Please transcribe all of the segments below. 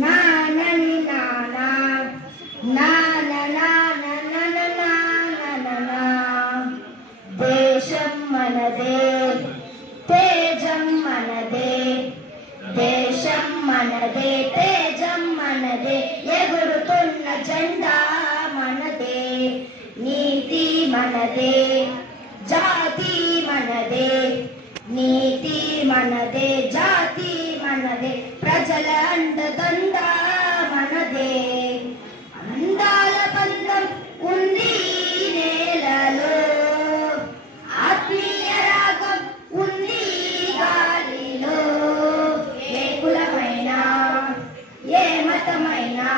నానని నానా నాన నాన నన నాన దేశం మనదే తేజం మనదే దేశం మనదే తేజం మనదే ఎగురుతున్న జెండా మనదే నీతి మనదే జాతి మనదే నీతి మనదే జాతి మనదే ప్రజల అండదండ మనదే అందాల బంధం ఉంది నేలలో ఆత్మీయ రాగం ఉంది గాలిలో ఏ కులమైనా ఏ మతమైనా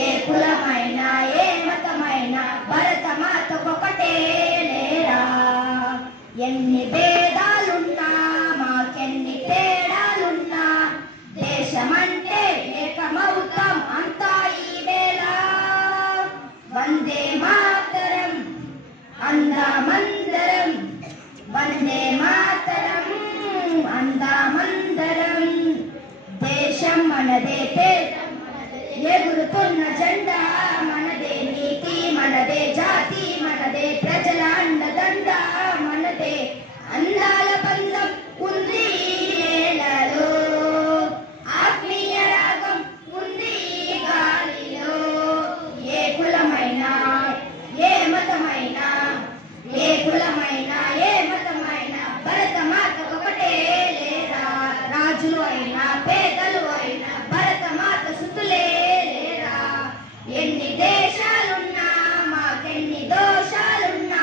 ఏ కులమైనా ఏ మతమైనా భరత మాతకొకటే లేరా ఎన్ని భేదాలున్నా మాకెన్ని తేడాలున్నా దేశమంటే ఏకమవుతాం అంతా ఈ వేళ వందే మాతరం అందామందరం వందే మాతరం అందామందరం దేశం మనదే ఎగురుతున్న జెండా మనదే నీతి మనదే జాతి మనదే ప్రజల అండదండ మనదే అందాల బంధం ఉంది నేలలో ఆత్మీయ రాగం ఉంది గాలిలో ఏ కులమైనా ఏ మతమైనా ఏ కులమైనా ఏ మతమైనా భరత మాతకు ఒకటే లేరా రాజులు అయినా పేదలు అయినా భరత మాత సుతులే లేరా ఎన్ని దేశాలున్నా మాకెన్ని దోషాలున్నా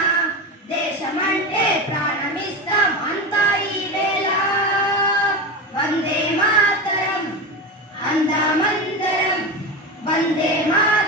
దేశమంటే ప్రాణమిస్తాం అంతా ఈ వేళ వందే మాతరం అందామందరం వందే మాతరం